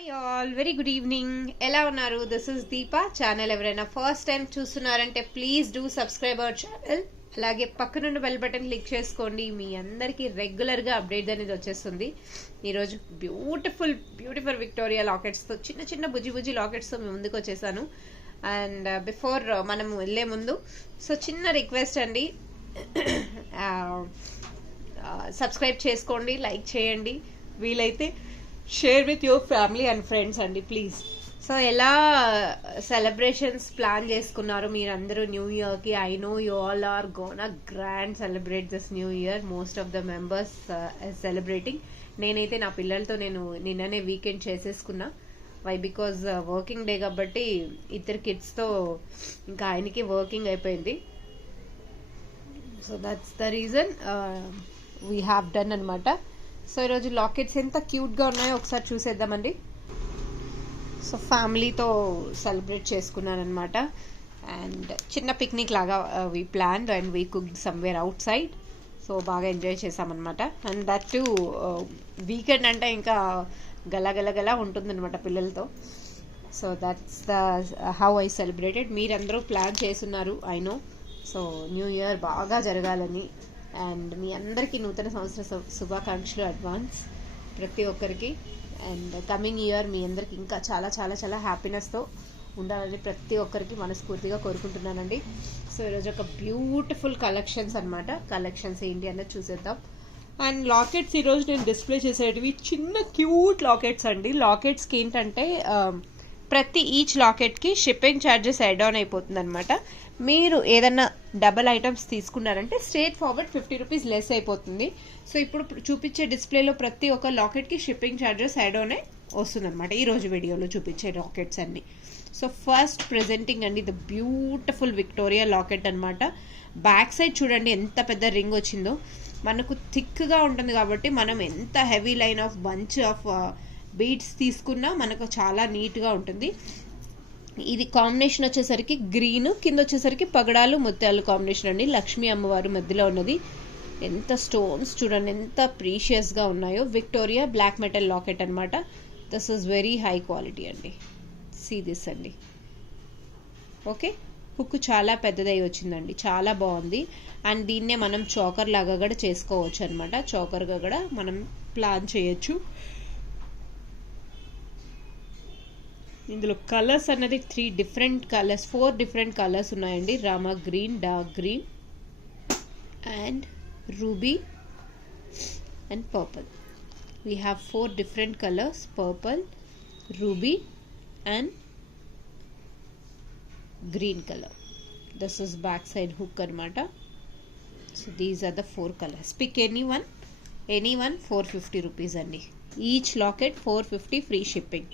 Hi all, very good evening. ఎలా ఉన్నారు? This is Deepa. Channel ఎవరైనా ఫస్ట్ టైం చూస్తున్నారంటే please do subscribe our channel. అలాగే పక్కనున్న బెల్ బటన్ క్లిక్ చేసుకోండి. మీ అందరికీ రెగ్యులర్గా అప్డేట్ అనేది వచ్చేస్తుంది. ఈరోజు బ్యూటిఫుల్ విక్టోరియా లాకెట్స్తో చిన్న చిన్న బుజ్జి లాకెట్స్తో మీ ముందుకు వచ్చేసాను. అండ్ బిఫోర్ మనం వెళ్ళే ముందు సో చిన్న రిక్వెస్ట్ అండి, సబ్స్క్రైబ్ చేసుకోండి, లైక్ చేయండి, వీలైతే share with your family and friends అండి ప్లీజ్. సో ఎలా సెలబ్రేషన్స్ ప్లాన్ చేసుకున్నారు మీరందరూ న్యూ ఇయర్కి? I know you all are gonna grand celebrate this new year. Most of the members celebrating. నేనైతే నా పిల్లలతో నిన్ననే వీకెండ్ చేసేసుకున్నా. వై బికాజ్ వర్కింగ్ డే కాబట్టి ఇద్దరు కిడ్స్తో ఇంకా ఆయనకి వర్కింగ్ అయిపోయింది. So that's the reason we have done అనమాట. సో ఈరోజు లాకెట్స్ ఎంత క్యూట్గా ఉన్నాయో ఒకసారి చూసేద్దామండి. సో ఫ్యామిలీతో సెలబ్రేట్ చేసుకున్నాను అనమాట. అండ్ చిన్న పిక్నిక్ లాగా we plan and we cook somewhere out side. So బాగా ఎంజాయ్ చేసామన్నమాట. అండ్ దట్ టు వీకెండ్ అంటే ఇంకా గలా ఉంటుందన్నమాట పిల్లలతో. So that's the how I celebrated. మీరందరూ ప్లాన్ చేస్తున్నారు I know. So new year బాగా జరగాలని అండ్ మీ అందరికీ నూతన సంవత్సర శుభాకాంక్షలు అడ్వాన్స్ ప్రతి ఒక్కరికి. అండ్ కమింగ్ ఇయర్ మీ అందరికి ఇంకా చాలా చాలా చాలా హ్యాపీనెస్తో ఉండాలని ప్రతి ఒక్కరికి మనస్ఫూర్తిగా కోరుకుంటున్నానండి. సో ఈరోజు ఒక బ్యూటిఫుల్ కలెక్షన్స్ అనమాట. కలెక్షన్స్ ఏంటి అన్నది చూసేద్దాం. అండ్ లాకెట్స్ ఈరోజు నేను డిస్ప్లే చేసేటివి చిన్న క్యూట్ లాకెట్స్ అండి. లాకెట్స్కి ఏంటంటే ప్రతి ఈచ్ లాకెట్కి షిప్పింగ్ ఛార్జెస్ యాడ్ ఆన్ అయిపోతుంది అనమాట. మీరు ఏదన్నా డబల్ ఐటమ్స్ తీసుకున్నారంటే స్ట్రేట్ ఫార్వర్డ్ 50 రూపీస్ లెస్ అయిపోతుంది. సో ఇప్పుడు చూపించే డిస్ప్లేలో ప్రతి ఒక్క లాకెట్కి షిప్పింగ్ ఛార్జెస్ యాడ్ ఆన్ వస్తుంది అనమాట. ఈరోజు వీడియోలో చూపించే లాకెట్స్ అన్ని. సో ఫస్ట్ ప్రెజెంటింగ్ అండి ద బ్యూటిఫుల్ విక్టోరియా లాకెట్ అనమాట. బ్యాక్ సైడ్ చూడండి ఎంత పెద్ద రింగ్ వచ్చిందో. మనకు థిక్గా ఉంటుంది కాబట్టి మనం ఎంత heavy line of bunch of beads తీసుకున్నా మనకు చాలా నీట్గా ఉంటుంది. ఇది కాంబినేషన్ వచ్చేసరికి గ్రీన్, కింద వచ్చేసరికి పగడాలు ముత్యాలు కాంబినేషన్ అండి. లక్ష్మీ అమ్మవారు మధ్యలో ఉన్నది. ఎంత స్టోన్స్ చూడండి ఎంత ప్రీషియస్గా ఉన్నాయో. విక్టోరియా బ్లాక్ మెటల్ లాకెట్ అనమాట. This is very high quality అండి. సీ దిస్ అండి. ఓకే, హుక్ చాలా పెద్దదై వచ్చిందండి, చాలా బాగుంది. అండ్ దీన్నే మనం చోకర్ లాగా కూడా చేసుకోవచ్చు అనమాట. చోకర్గా కూడా మనం ప్లాన్ చేయొచ్చు. ఇందులో కలర్స్ అన్నది 4 డిఫరెంట్ కలర్స్ ఉన్నాయండి. Rama green, dark green and ruby and purple. We have 4 different colours: purple, ruby and green colour. This is back side hook అనమాట. So these are the 4 colours. Pick any one 450 rupees అండి. Each locket 450 free shipping.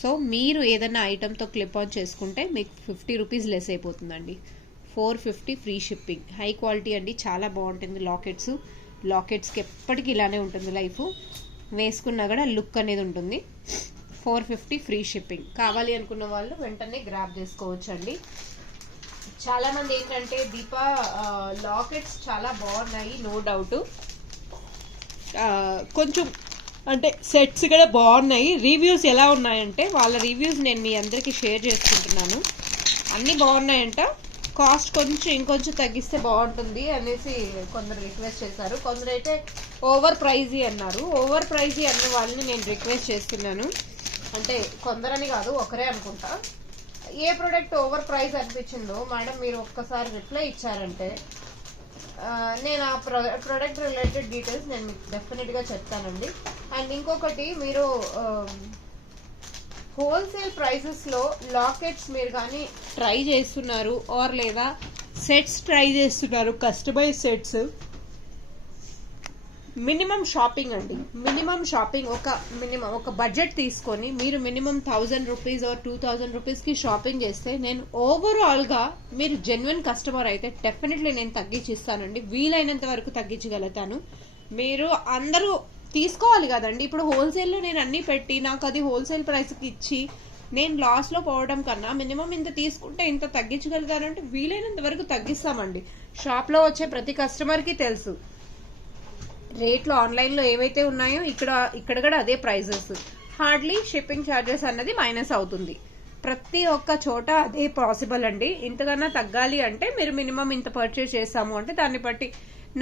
So మీరు ఏదైనా ఐటమ్తో clip on చేసుకుంటే మీకు 50 rupees less అయిపోతుందండి. 450 free shipping. High quality అండి, చాలా బాగుంటుంది. లాకెట్స్కి ఎప్పటికీ ఇలానే ఉంటుంది లైఫ్. వేసుకున్నా కూడా లుక్ అనేది ఉంటుంది. 450 ఫ్రీ షిప్పింగ్. కావాలి అనుకున్న వాళ్ళు వెంటనే గ్రాబ్ చేసుకోవచ్చు అండి. చాలామంది ఏంటంటే దీపా లాకెట్స్ చాలా బాగున్నాయి, నో డౌట్. కొంచెం అంటే సెట్స్ కూడా బాగున్నాయి. రివ్యూస్ ఎలా ఉన్నాయంటే వాళ్ళ రివ్యూస్ నేను మీ అందరికీ షేర్ చేసుకుంటున్నాను. అన్నీ బాగున్నాయంట. కాస్ట్ ఇంకొంచెం తగ్గిస్తే బాగుంటుంది అనేసి కొందరు రిక్వెస్ట్ చేశారు. కొందరు అయితే ఓవర్ ప్రైజీ అన్నారు. ఓవర్ ప్రైజీ అన్న వాళ్ళని నేను రిక్వెస్ట్ చేస్తున్నాను. అంటే కొందరని కాదు, ఒకరే అనుకుంటా. ఏ ప్రోడక్ట్ ఓవర్ ప్రైస్ అనిపించిందో మేడం మీరు ఒక్కసారి రిప్లై ఇచ్చారంటే నేను ఆ ప్రోడక్ట్ రిలేటెడ్ డీటెయిల్స్ నేను మీకు డెఫినెట్గా చెప్తానండి. అండ్ ఇంకొకటి, మీరు హోల్సేల్ ప్రైసెస్లో లాకెట్స్ మీరు కానీ ట్రై చేస్తున్నారు ఆర్ లేదా సెట్స్ ట్రై చేస్తున్నారు, కస్టమైజ్ సెట్స్, మినిమం షాపింగ్ అండి. మినిమం షాపింగ్ ఒక బడ్జెట్ తీసుకొని మీరు మినిమం 1000 రూపీస్ ఆర్ 2000 రూపీస్కి షాపింగ్ చేస్తే నేను ఓవరాల్గా మీరు జెన్యున్ కస్టమర్ అయితే డెఫినెట్లీ నేను తగ్గించి ఇస్తానండి. వీలైనంత వరకు తగ్గించగలుగుతాను. మీరు అందరూ తీసుకోవాలి కదండి. ఇప్పుడు హోల్సేల్లో నేను అన్నీ పెట్టి నాకు అది హోల్సేల్ ప్రైస్కి ఇచ్చి నేను లాస్లో పోవడం కన్నా మినిమం ఇంత తీసుకుంటే ఇంత తగ్గించగలుగుతానంటే వీలైనంత వరకు తగ్గిస్తామండి. షాప్లో వచ్చే ప్రతి కస్టమర్కి తెలుసు రేట్లు ఆన్లైన్లో ఏవైతే ఉన్నాయో ఇక్కడ కూడా అదే ప్రైజెస్. హార్డ్లీ షిప్పింగ్ ఛార్జెస్ అన్నది మైనస్ అవుతుంది. ప్రతి ఒక్క చోట అదే పాసిబుల్ అండి. ఇంతకన్నా తగ్గాలి అంటే మీరు మినిమం ఇంత పర్చేస్ చేస్తాము అంటే దాన్ని బట్టి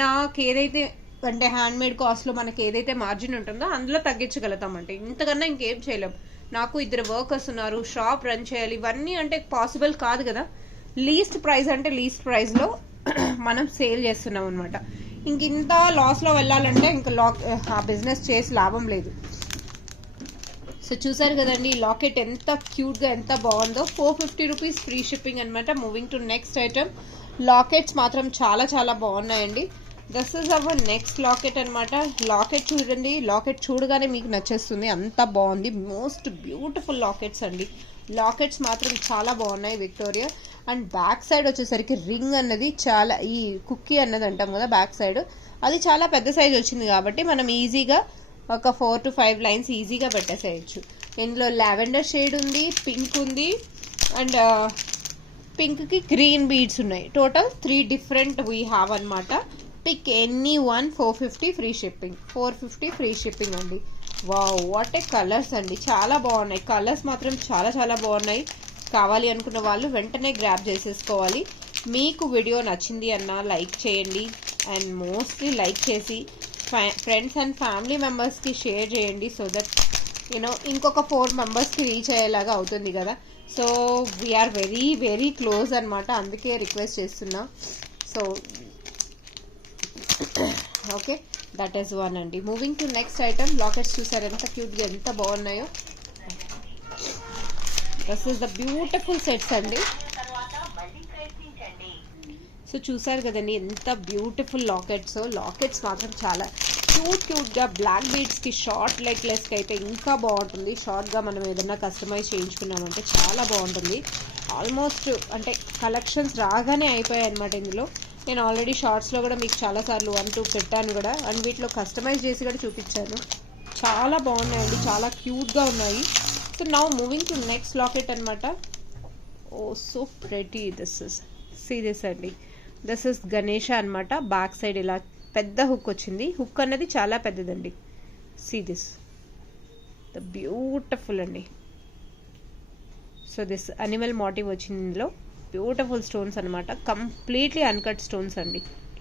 నాకు ఏదైతే అంటే హ్యాండ్మేడ్ కాస్ట్ లో మనకి ఏదైతే మార్జిన్ ఉంటుందో అందులో తగ్గించగలుగుతామంటే, ఇంతకన్నా ఇంకేం చేయలేం. నాకు 2 వర్కర్స్ ఉన్నారు, షాప్ రన్ చేయాలి, ఇవన్నీ అంటే పాసిబుల్ కాదు కదా. లీస్ట్ ప్రైస్ అంటే లీస్ట్ ప్రైస్ లో మనం సేల్ చేస్తున్నాం అనమాట. ఇంత లాస్ లో వెళ్ళాలంటే ఇంకా ఆ బిజినెస్ చేసి లాభం లేదు. సో చూసారు కదండి ఈ లాకెట్ ఎంత క్యూట్ గా ఎంత బాగుందో. 450 రూపీస్ ఫ్రీ షిప్పింగ్ అనమాట. Moving to next item. Lockets మాత్రం చాలా చాలా బాగున్నాయండి. This is our next locket అనమాట. లాకెట్ చూడండి, లాకెట్ చూడగానే మీకు నచ్చేస్తుంది, అంత బాగుంది. మోస్ట్ బ్యూటిఫుల్ లాకెట్స్ అండి. లాకెట్స్ మాత్రం చాలా బాగున్నాయి విక్టోరియా. అండ్ బ్యాక్ సైడ్ వచ్చేసరికి రింగ్ అన్నది చాలా, ఈ కుక్కీ అన్నది అంటాం కదా బ్యాక్ సైడ్, అది చాలా పెద్ద సైజ్ వచ్చింది కాబట్టి మనం ఈజీగా ఒక 4 to 5 లైన్స్ ఈజీగా పెట్టేసేయచ్చు. ఇందులో లావెండర్ షేడ్ ఉంది, పింక్ ఉంది, అండ్ పింక్ కి గ్రీన్ బీడ్స్ ఉన్నాయి. టోటల్ 3 డిఫరెంట్ వీ హ్యావ్ అనమాట. Pick any one. 450 free shipping. 450 free shipping అండి. వావ్, వాట్ ఏ కలర్స్ అండి, చాలా బాగున్నాయి. కలర్స్ మాత్రం చాలా చాలా బాగున్నాయి. కావాలి అనుకున్న వాళ్ళు వెంటనే గ్రాబ్ చేసేసుకోవాలి. మీకు వీడియో నచ్చింది అన్న లైక్ చేయండి, అండ్ మోస్ట్లీ లైక్ చేసి ఫ్రెండ్స్ అండ్ ఫ్యామిలీ మెంబర్స్కి షేర్ చేయండి. సో దట్ యూనో ఇంకొక 4 మెంబర్స్కి రీచ్ అయ్యేలాగా అవుతుంది కదా. So we are very very close అనమాట, అందుకే రిక్వెస్ట్ చేస్తున్నా. So okay, that is one అండి. Moving to next item. Lockets చూసారు ఎంత క్యూట్గా ఎంత బాగున్నాయో. This is the beautiful sets అండి. సో చూసారు కదండి ఎంత బ్యూటిఫుల్ లాకెట్స్. లాకెట్స్ మాత్రం చాలా క్యూట్గా బ్లాక్ బీడ్స్కి షార్ట్ నెక్లెస్కి అయితే ఇంకా బాగుంటుంది. షార్ట్గా మనం ఏదైనా కస్టమైజ్ చేయించుకున్నామంటే చాలా బాగుంటుంది. ఆల్మోస్ట్ అంటే కలెక్షన్స్ రాగానే అయిపోయాయి అనమాట. ఇందులో నేను ఆల్రెడీ షార్ట్స్లో కూడా మీకు చాలాసార్లు 1, 2 పెట్టాను కూడా, అండ్ వీటిలో కస్టమైజ్ చేసి కూడా చూపించాను. చాలా బాగున్నాయండి, చాలా క్యూట్గా ఉన్నాయి. So now moving to next locket అనమాట. Oh so pretty. This is serious అండి. దిస్ ఇస్ గణేష అనమాట. బ్యాక్ సైడ్ ఇలా పెద్ద హుక్ వచ్చింది. హుక్ అన్నది చాలా పెద్దదండి. సీ దిస్ ద బ్యూటిఫుల్ అండి. సో దిస్ అనిమల్ మోటివ్ వచ్చింది ఇందులో. బ్యూటిఫుల్ స్టోన్స్ అనమాట, కంప్లీట్లీ అన్కట్ స్టోన్స్ అండి.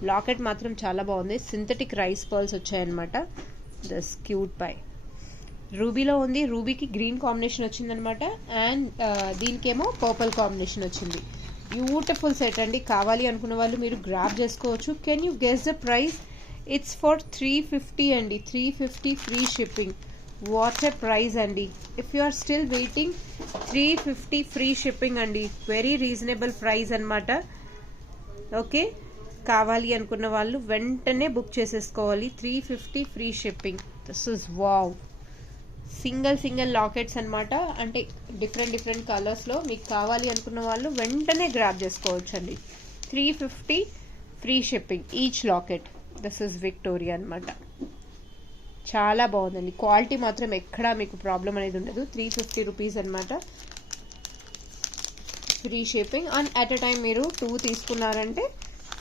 లాకెట్ మాత్రం చాలా బాగుంది. సింథటిక్ రైస్ పర్ల్స్ వచ్చాయన్నమాట. దిస్ క్యూట్ పై రూబీలో ఉంది. రూబీకి గ్రీన్ కాంబినేషన్ వచ్చిందనమాట, అండ్ దీనికేమో పర్పుల్ కాంబినేషన్ వచ్చింది. బ్యూటిఫుల్ సెట్ అండి. కావాలి అనుకున్న వాళ్ళు మీరు గ్రాబ్ చేసుకోవచ్చు. Can you guess the price? It's for 350 అండి. 350 free shipping. What a price అండి. If you are still waiting, 350 free shipping అండి. వెరీ రీజనబుల్ ప్రైస్ అనమాట. ఓకే, కావాలి అనుకున్న వాళ్ళు వెంటనే బుక్ చేసేసుకోవాలి. 350 free shipping. This is wow. Single lockets అనమాట, అంటే డిఫరెంట్ కలర్స్లో. మీకు కావాలి అనుకున్న వాళ్ళు వెంటనే గ్రాబ్ చేసుకోవచ్చు అండి. 350 free shipping each locket. This is Victoria అనమాట. చాలా బాగుందండి. క్వాలిటీ మాత్రం ఎక్కడా మీకు ప్రాబ్లం అనేది ఉండదు. 350 రూపీస్ అనమాట free shipping. And at a time మీరు 2 తీసుకున్నారంటే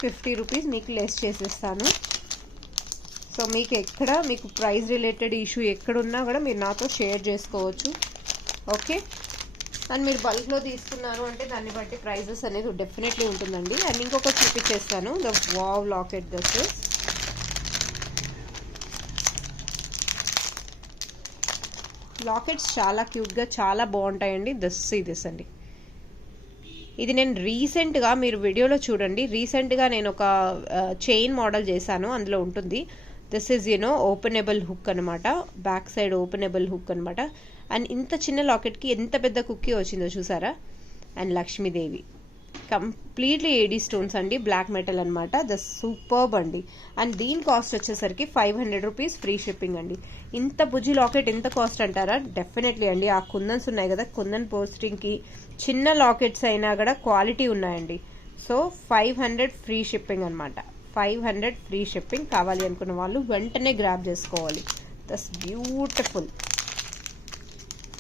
50 రూపీస్ మీకు లెస్ చేసేస్తాను. సో మీకు ఎక్కడ మీకు ప్రైస్ రిలేటెడ్ ఇష్యూ ఎక్కడున్నా కూడా మీరు నాతో షేర్ చేసుకోవచ్చు. ఓకే, అండ్ మీరు బల్క్లో తీసుకున్నారు అంటే దాన్ని బట్టి ప్రైజెస్ అనేది డెఫినెట్లీ ఉంటుందండి. అండ్ ఇంకొకటి చూపించేస్తాను. The wow locket. This lockets చాలా క్యూట్గా చాలా బాగుంటాయండి. దిస్ అండి. ఇది నేను రీసెంట్గా, మీరు వీడియోలో చూడండి, రీసెంట్గా నేను ఒక చైన్ మోడల్ చేశాను, అందులో ఉంటుంది. దిస్ ఈజ్ ఓపెనబుల్ హుక్ అనమాట. బ్యాక్ సైడ్ ఓపెనబుల్ హుక్ అనమాట. అండ్ ఇంత చిన్న లాకెట్కి ఎంత పెద్ద కుక్కీ వచ్చిందో చూసారా. And Lakshmidevi. Completely AD stones అండి, బ్లాక్ మెటల్ అనమాట. ద సూపర్బ్ అండి. అండ్ దీని కాస్ట్ వచ్చేసరికి 500 రూపీస్ ఫ్రీ షిప్పింగ్ అండి. ఇంత బుజ్జి లాకెట్ ఎంత కాస్ట్ అంటారా? డెఫినెట్లీ అండి. ఆ కుందన్స్ ఉన్నాయి కదా, కుందన్ పోస్టింగ్కి చిన్న లాకెట్స్ అయినా కూడా క్వాలిటీ ఉన్నాయండి. సో 500 ఫ్రీ షిప్పింగ్ అనమాట. 500 ఫ్రీ షిప్పింగ్. కావాలి అనుకున్న వాళ్ళు వెంటనే గ్రాబ్ చేసుకోవాలి. That's beautiful.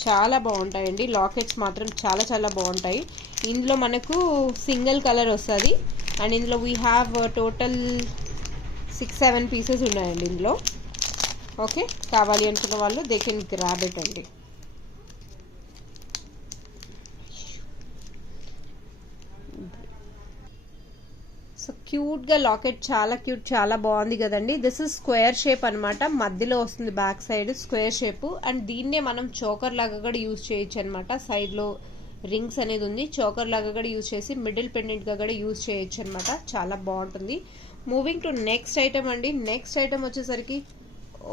చాలా బాగుంటాయండి లాకెట్స్ మాత్రం, చాలా చాలా బాగుంటాయి. ఇందులో మనకు సింగిల్ కలర్ వస్తుంది. అండ్ ఇందులో వీ హ్యావ్ టోటల్ 6-7 పీసెస్ ఉన్నాయండి ఇందులో. ఓకే, కావాలి అనుకున్న వాళ్ళు దే కెన్ గ్రాబ్ ఇట్ అండి. క్యూట్గా లాకెట్, చాలా క్యూట్, చాలా బాగుంది కదండి. దిస్ ఇస్ స్క్వేర్ షేప్ అనమాట, మధ్యలో వస్తుంది back side square shape. And దీన్నే మనం చోకర్ లాగా కూడా యూజ్ చేయొచ్చు అనమాట. సైడ్లో రింగ్స్ అనేది ఉంది, చోకర్ లాగా కూడా యూజ్ చేసి మిడిల్ పెండెంట్గా కూడా యూజ్ చేయొచ్చు అనమాట. చాలా బాగుంటుంది. మూవింగ్ టు నెక్స్ట్ ఐటమ్ అండి. నెక్స్ట్ ఐటమ్ వచ్చేసరికి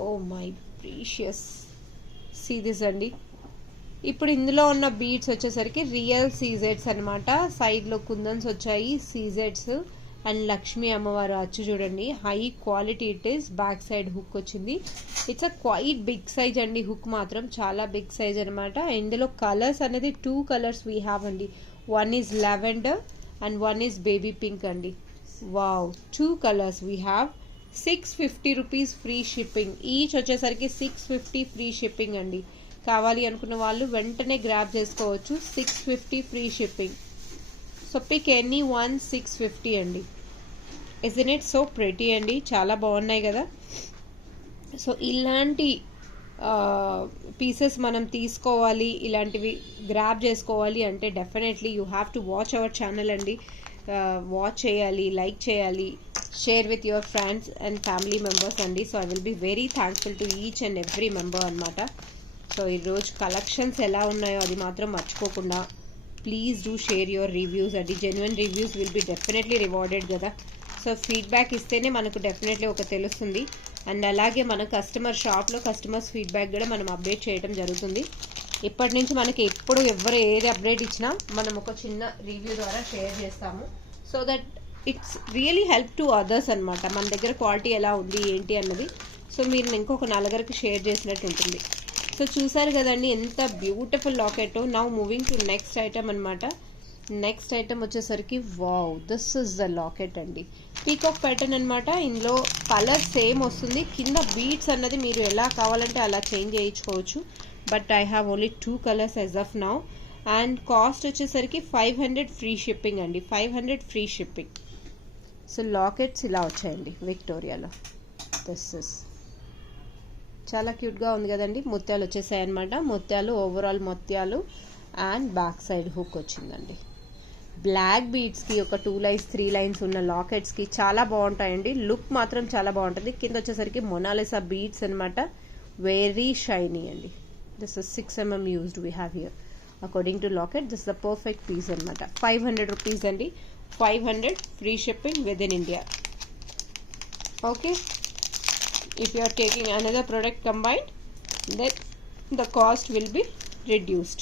oh my precious see this అండి. ఇప్పుడు ఇందులో ఉన్న బీడ్స్ వచ్చేసరికి రియల్ సీజెడ్స్ అనమాట. సైడ్లో కుందన్స్ వచ్చాయి, సీజెడ్స్ అండ్ లక్ష్మీ అమ్మవారు అచ్చు చూడండి. High quality it is. Back side hook వచ్చింది. It's a quite big size అండి. హుక్ మాత్రం చాలా బిగ్ సైజ్ అనమాట. ఇందులో కలర్స్ అనేది 2 కలర్స్ వీ హ్యావ్ అండి. One is lavender and one is baby pink అండి. Wow, 2 colours we have. 650 rupees free shipping. Each వచ్చేసరికి 650 ఫ్రీ షిప్పింగ్ అండి. కావాలి అనుకున్న వాళ్ళు వెంటనే గ్రాబ్ చేసుకోవచ్చు. 650 free shipping. So pick any one. 650 అండి. ఇజన్ ఇట్ సో ప్రెటీ అండి, చాలా బాగున్నాయి కదా. సో ఇలాంటి పీసెస్ మనం తీసుకోవాలి, ఇలాంటివి గ్రాబ్ చేసుకోవాలి అంటే definitely you have to watch our channel అండి. వాచ్ చేయాలి, లైక్ చేయాలి, share with your friends and family members అండి. So I will be very thankful to each and every member అనమాట. సో ఈరోజు కలెక్షన్స్ ఎలా ఉన్నాయో అది మాత్రం మర్చిపోకుండా please do share your reviews అండి. Genuine reviews will be definitely rewarded కదా. సో ఫీడ్బ్యాక్ ఇస్తేనే మనకు డెఫినెట్లీ ఒక తెలుస్తుంది. అండ్ అలాగే మన కస్టమర్ షాప్లో కస్టమర్స్ ఫీడ్బ్యాక్ కూడా మనం అప్డేట్ చేయడం జరుగుతుంది. ఇప్పటి నుంచి మనకి ఎప్పుడు ఎవరు ఏది అప్డేట్ ఇచ్చినా మనం ఒక చిన్న రివ్యూ ద్వారా షేర్ చేస్తాము. So that it's really help to others అనమాట. మన దగ్గర క్వాలిటీ ఎలా ఉంది ఏంటి అన్నది సో మీరు ఇంకొక నలుగురికి షేర్ చేసినట్టు ఉంటుంది. సో చూసారు కదండి ఎంత beautiful locket. Now moving to next item అనమాట. నెక్స్ట్ ఐటమ్ వచ్చేసరికి wow, this is the locket అండి. పీకాక్ ప్యాటర్న్ అనమాట. ఇందులో కలర్ సేమ్ వస్తుంది. కింద బీడ్స్ అన్నది మీరు ఎలా కావాలంటే అలా చేంజ్ చేయించుకోవచ్చు. But I have only 2 colours as of now. And cost వచ్చేసరికి 500 ఫ్రీ షిప్పింగ్ అండి. 500 ఫ్రీ షిప్పింగ్. సో లాకెట్స్ ఇలా వచ్చాయండి విక్టోరియాలో. దిస్ ఇస్ చాలా క్యూట్గా ఉంది కదండి. ముత్యాలు వచ్చేసాయి అనమాట. ముత్యాలు, ఓవరాల్ ముత్యాలు అండ్ బ్యాక్ సైడ్ హుక్ వచ్చిందండి. బ్లాక్ బీడ్స్కి ఒక 2 లైన్స్ 3 లైన్స్ ఉన్న లాకెట్స్కి చాలా బాగుంటాయండి. లుక్ మాత్రం చాలా బాగుంటుంది. కింద వచ్చేసరికి మొనాలిసా బీడ్స్ అనమాట. వెరీ షైనీ అండి. This is 6 mm used we have here. According to locket this the perfect piece అనమాట. 500 రూపీస్ అండి. 500 free shipping within India. Okay, if you are taking another product combined then the cost will be reduced.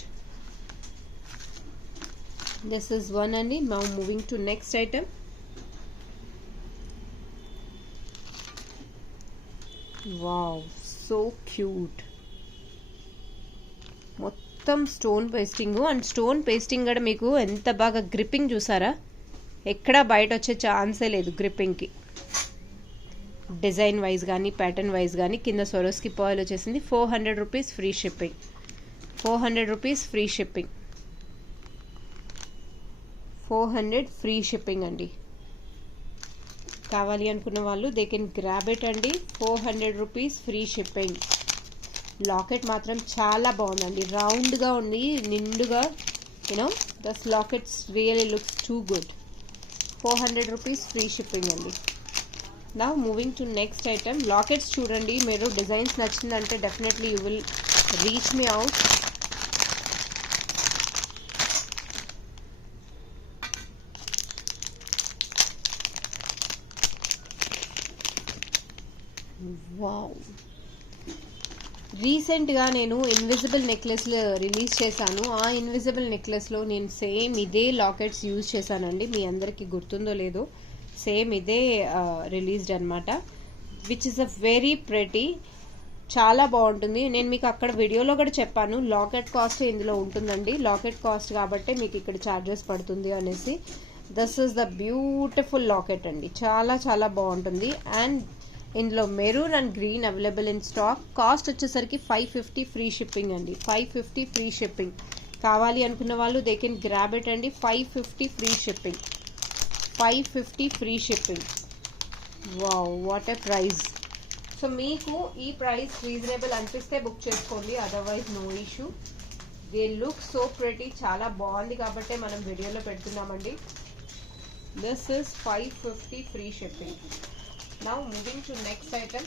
This is one and now moving to next item. Wow, so cute. మొత్తం stone pasting. And stone pasting కూడా మీకు ఎంత బాగా gripping చూసారా, ఎక్కడా బయట వచ్చే ఛాన్సే లేదు గ్రిప్పింగ్కి. డిజైన్ వైజ్ కానీ ప్యాటర్న్ వైజ్ కానీ. కింద సొరోస్కి పర్ల్ వచ్చేసింది. 400 rupees free shipping. 400 rupees free shipping. 400 free shipping అండి. కావాలి అనుకున్న వాళ్ళు దే కెన్ గ్రాబ్ ఇట్ అండి. 400 రూపీస్ ఫ్రీ షిప్పింగ్. లాకెట్ మాత్రం చాలా బాగుందండి. రౌండ్గా ఉంది, నిండుగా. You know these lockets really looks too good. 400 rupees free shipping అండి. Now moving to next item. Lockets చూడండి మీరు, డిజైన్స్ నచ్చిందంటే definitely you will reach me out. Wow, రీసెంట్గా నేను ఇన్విజిబుల్ నెక్లెస్లు రిలీజ్ చేశాను. ఆ ఇన్విజిబుల్ నెక్లెస్లో నేను సేమ్ ఇదే లాకెట్స్ యూజ్ చేశానండి. మీ అందరికీ గుర్తుందో లేదో, సేమ్ ఇదే రిలీజ్డ్ అనమాట. Which is a very pretty. చాలా బాగుంటుంది. నేను మీకు అక్కడ వీడియోలో కూడా చెప్పాను లాకెట్ కాస్ట్ ఇందులో ఉంటుందండి. లాకెట్ కాస్ట్ కాబట్టి మీకు ఇక్కడ ఛార్జెస్ పడుతుంది అనేసి. This is the beautiful locket అండి. చాలా చాలా బాగుంటుంది. అండ్ ఇందులో maroon and green available in stock. Cost వచ్చేసరికి 550 ఫ్రీ షిప్పింగ్ అండి. 550 ఫ్రీ షిప్పింగ్. కావాలి అనుకున్న వాళ్ళు దే కెన్ గ్రాబ్ ఇట్ అండి. 550 free shipping. 550 free shipping. Wow, what a price. So మీకు ఈ ప్రైస్ రీజనబుల్ అనిపిస్తే బుక్ చేసుకోండి, otherwise no issue. They look so pretty. చాలా బాగుంది కాబట్టే మనం వీడియోలో పెడుతున్నామండి. This is 550 free shipping. Now moving to next item.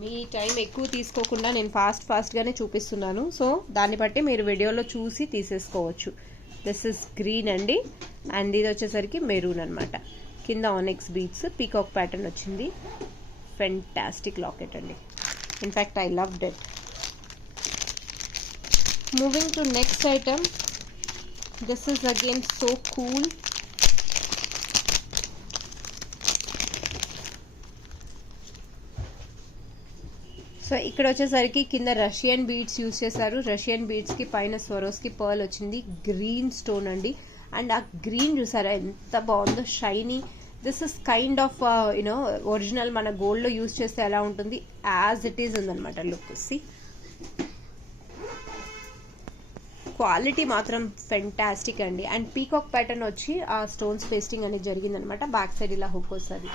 Me time ఎక్కువ తీసుకోకుండా నేను ఫాస్ట్గానే చూపిస్తున్నాను, సో దాన్ని బట్టి మీరు వీడియోలో చూసి తీసేసుకోవచ్చు. దిస్ ఇస్ గ్రీన్ అండి, అండ్ ఇది వచ్చేసరికి మెరూన్ అనమాట. కింద ఆనెక్స్ బీడ్స్ పీకాక్ ప్యాటర్న్ వచ్చింది. ఫెంటాస్టిక్ లాకెట్ అండి, in fact I loved it. Moving to next item. This is again so cool. So ఇక్కడ వచ్చేసరికి కింద రష్యన్ బీడ్స్ యూజ్ చేశారు. రష్యన్ బీడ్స్ కి పైన స్వరోస్కి పర్ల్ వచ్చింది. గ్రీన్ స్టోన్ అండి, అండ్ ఆ గ్రీన్ చూసారా ఎంత బాగుందో, shiny. This is kind of you know original మన గోల్డ్ లో యూజ్ చేస్తే ఎలా ఉంటుంది యాజ్ ఇట్ ఈస్ ఉందన్నమాట లుక్. సి క్వాలిటీ మాత్రం ఫెంటాస్టిక్ అండి. అండ్ పీకాక్ ప్యాటర్న్ వచ్చి ఆ స్టోన్స్ పేస్టింగ్ అనేది జరిగిందనమాట. బ్యాక్ సైడ్ ఇలా హుక్ వస్తుంది.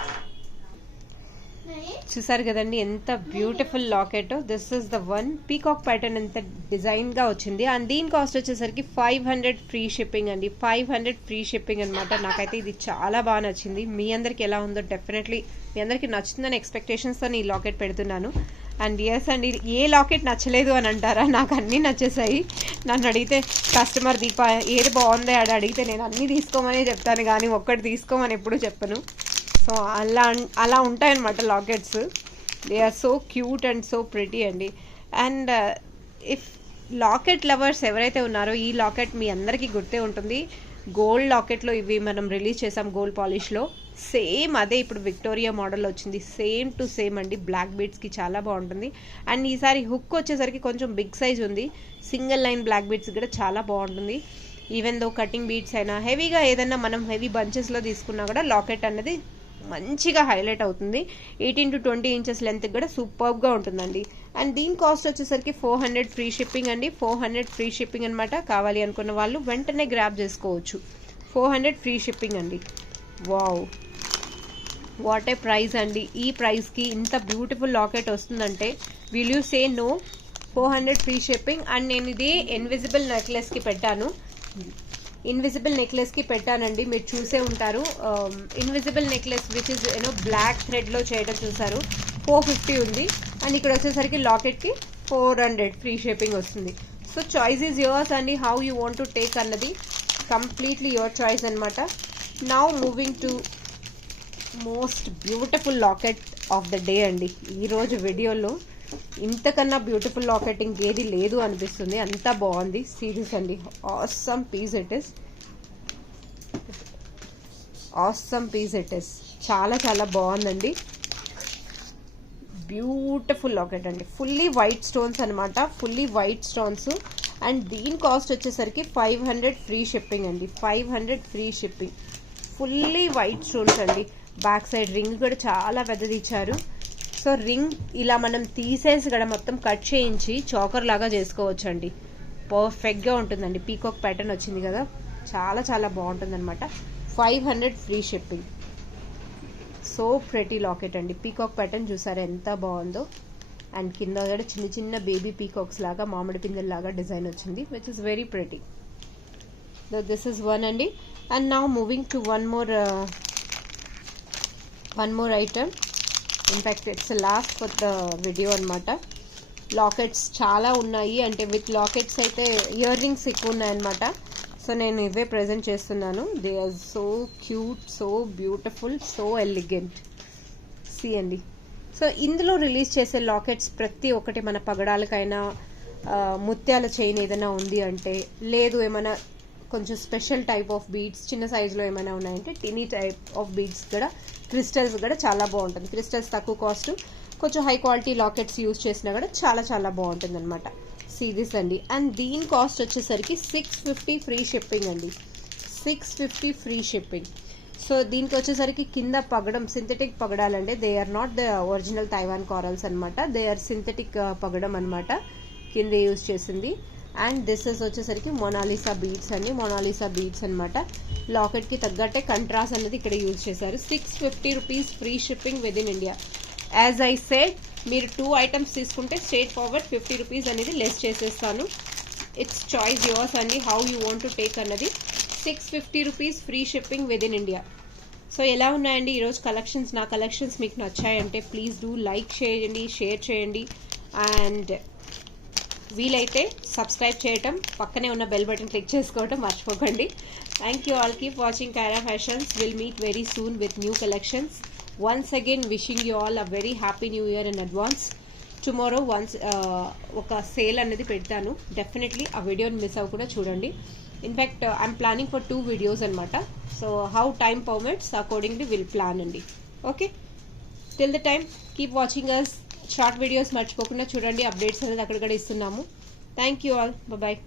చూసారు కదండి ఎంత beautiful locket. This is the one. Peacock pattern ఎంత డిజైన్ గా వచ్చింది. అండ్ దీని కాస్ట్ వచ్చేసరికి 500 ఫ్రీ షిప్పింగ్ అండి. 500 ఫ్రీ షిప్పింగ్ అనమాట. నాకైతే ఇది చాలా బాగా నచ్చింది. మీ అందరికి ఎలా ఉందో డెఫినెట్లీ మీ అందరికి నచ్చుతుందని ఎక్స్పెక్టేషన్స్తో ఈ లాకెట్ పెడుతున్నాను. అండ్ ఎస్ అండి, ఏ లాకెట్ నచ్చలేదు అని అంటారా, నాకు అన్నీ నచ్చేసాయి. నన్ను అడిగితే కస్టమర్ దీప ఏది బాగుంది అని అడిగితే నేను అన్నీ తీసుకోమని చెప్తాను, కానీ ఒక్కటి తీసుకోమని ఎప్పుడు చెప్పను. సో అలా ఉంటాయన్నమాట lockets. They are so cute and so pretty అండి. అండ్ ఇఫ్ లాకెట్ లవర్స్ ఎవరైతే ఉన్నారో ఈ లాకెట్ మీ అందరికీ గుర్తే ఉంటుంది. గోల్డ్ లాకెట్లో ఇవి మనం రిలీజ్ చేసాం గోల్డ్ పాలిష్లో. సేమ్ అదే ఇప్పుడు విక్టోరియా మోడల్ వచ్చింది. సేమ్ టు సేమ్ అండి. బ్లాక్ బీడ్స్కి చాలా బాగుంటుంది. అండ్ ఈసారి హుక్ వచ్చేసరికి కొంచెం బిగ్ సైజ్ ఉంది. సింగిల్ లైన్ బ్లాక్ బీడ్స్ కూడా చాలా బాగుంటుంది. ఈవెన్ దో కటింగ్ బీడ్స్ అయినా హెవీగా ఏదైనా మనం హెవీ బంచెస్లో తీసుకున్నా కూడా లాకెట్ అనేది మంచిగా హైలైట్ అవుతుంది. 18 to 20 ఇంచెస్ లెంత్ కూడా సూపర్గా ఉంటుందండి. అండ్ దీని కాస్ట్ వచ్చేసరికి 400 ఫ్రీ షిప్పింగ్ అండి. 400 ఫ్రీ షిప్పింగ్ అనమాట. కావాలి అనుకున్న వాళ్ళు వెంటనే గ్రాబ్ చేసుకోవచ్చు. 400 ఫ్రీ షిప్పింగ్ అండి. వావ్, వాట్ ఏ ప్రైస్ అండి. ఈ ప్రైస్కి ఇంత బ్యూటిఫుల్ లాకెట్ వస్తుందంటే will you say no? 400 free shipping. And నేను ఇది ఇన్విజిబుల్ నెక్లెస్కి పెట్టాను. ఇన్విజిబుల్ నెక్లెస్కి పెట్టానండి, మీరు చూసే ఉంటారు. Invisible necklace which is you know black థ్రెడ్లో చేయడం చూసారు. 450 ఉంది. అండ్ ఇక్కడ వచ్చేసరికి లాకెట్కి 400 ఫ్రీ షిప్పింగ్ వస్తుంది. సో చాయిస్ ఈజ్ యువర్స్ అండి, how you want to take అన్నది కంప్లీట్లీ యువర్ చాయిస్ అనమాట. Now moving to most beautiful locket of the day అండి. ఈరోజు వీడియోలో ఇంతకన్నా బ్యూటిఫుల్ లాకెట్ ఇంకేది లేదు అనిపిస్తుంది, అంత బాగుంది. సీరియస్ అండి, awesome piece it is. Awesome piece it is. చాలా చాలా బాగుందండి. బ్యూటిఫుల్ లాకెట్ అండి. ఫుల్లీ వైట్ స్టోన్స్ అనమాట. Fully white stones. అండ్ దీని కాస్ట్ వచ్చేసరికి 500 ఫ్రీ షిప్పింగ్ అండి. 500 free shipping. Fully white stones అండి. బ్యాక్ సైడ్ రింగ్ కూడా చాలా పెద్దది ఇచ్చారు. సో రింగ్ ఇలా మనం తీసేసి కూడా మొత్తం కట్ చేయించి చాకర్ లాగా చేసుకోవచ్చు అండి. పర్ఫెక్ట్గా ఉంటుందండి. పీకాక్ ప్యాటర్న్ వచ్చింది కదా, చాలా చాలా బాగుంటుంది అనమాట. 500 free shipping. So pretty locket అండి. పీకాక్ ప్యాటర్న్ చూసారా ఎంత బాగుందో. అండ్ కింద కూడా చిన్న చిన్న బేబీ పీకాక్స్ లాగా మామిడి పిందెల లాగా డిజైన్ వచ్చింది, which is very pretty. This is one అండి. And now moving to one more item. In fact it's last for the video అనమాట. లాకెట్స్ చాలా ఉన్నాయి, అంటే విత్ లాకెట్స్ అయితే ఇయర్ రింగ్స్ ఎక్కువ ఉన్నాయన్నమాట. సో నేను ఇవే ప్రెజెంట్ చేస్తున్నాను. They are so cute, so beautiful, so elegant. See అండి. సో ఇందులో రిలీజ్ చేసే లాకెట్స్ ప్రతి ఒక్కటి మన పగడాలకైనా ముత్యాల చైన్ ఏదైనా ఉంది అంటే, లేదు ఏమైనా కొంచెం స్పెషల్ టైప్ ఆఫ్ బీడ్స్ చిన్న సైజులో ఏమైనా ఉన్నాయంటే టినీ టైప్ ఆఫ్ బీడ్స్ కూడా, క్రిస్టల్స్ కూడా చాలా బాగుంటుంది. క్రిస్టల్స్ తక్కువ కాస్ట్, కొంచెం హై క్వాలిటీ లాకెట్స్ యూజ్ చేసినా కూడా చాలా చాలా బాగుంటుంది అనమాట. సిరీస్ అండి. అండ్ దీని కాస్ట్ వచ్చేసరికి 650 ఫ్రీ షిప్పింగ్ అండి. 650 ఫ్రీ షిప్పింగ్. సో దీనికి వచ్చేసరికి కింద పగడం సింథటిక్ పగడాలంటే they are not the original Taiwan corals అనమాట. దే ఆర్ సింథటిక్ పగడం అనమాట కింద యూజ్ చేసింది. అండ్ దిస్ ఇస్ వచ్చేసరికి మొనాలిసా బీడ్స్ అండి. మొనాలిసా బీడ్స్ అనమాట. లాకెట్కి తగ్గట్టే కంట్రాస్ట్ అనేది ఇక్కడ యూజ్ చేశారు. 650 rupees free shipping within India. As I said, మీరు 2 ఐటమ్స్ తీసుకుంటే స్ట్రేట్ ఫార్వర్డ్ 50 రూపీస్ అనేది లెస్ చేసేస్తాను. ఇట్స్ చాయిస్ యువర్స్ అండి, how you want to take అన్నది. 650 rupees free shipping within India. So ఎలా ఉన్నాయండి ఈరోజు కలెక్షన్స్? నా కలెక్షన్స్ మీకు నచ్చాయంటే ప్లీజ్ డూ లైక్ చేయండి, షేర్ చేయండి, అండ్ వీలైతే సబ్స్క్రైబ్ చేయటం, పక్కనే ఉన్న బెల్ బటన్ క్లిక్ చేసుకోవటం మర్చిపోకండి. Thank you all. Keep watching Kaira fashions. Will meet very soon with new collections. Once again wishing you all a very happy new year in advance. Tomorrow ఒక sale అనేది పెడతాను, definitely ఆ వీడియోని miss అవ్వకుండా చూడండి. In fact I'm planning for 2 videos అనమాట. So how time permits accordingly will plan అండి. Okay, till the time keep watching us. Short videos మర్చిపోకుండా చూడండి, అప్డేట్స్ అనేది అక్కడక్కడ ఇస్తున్నాము. Thank you all, bye.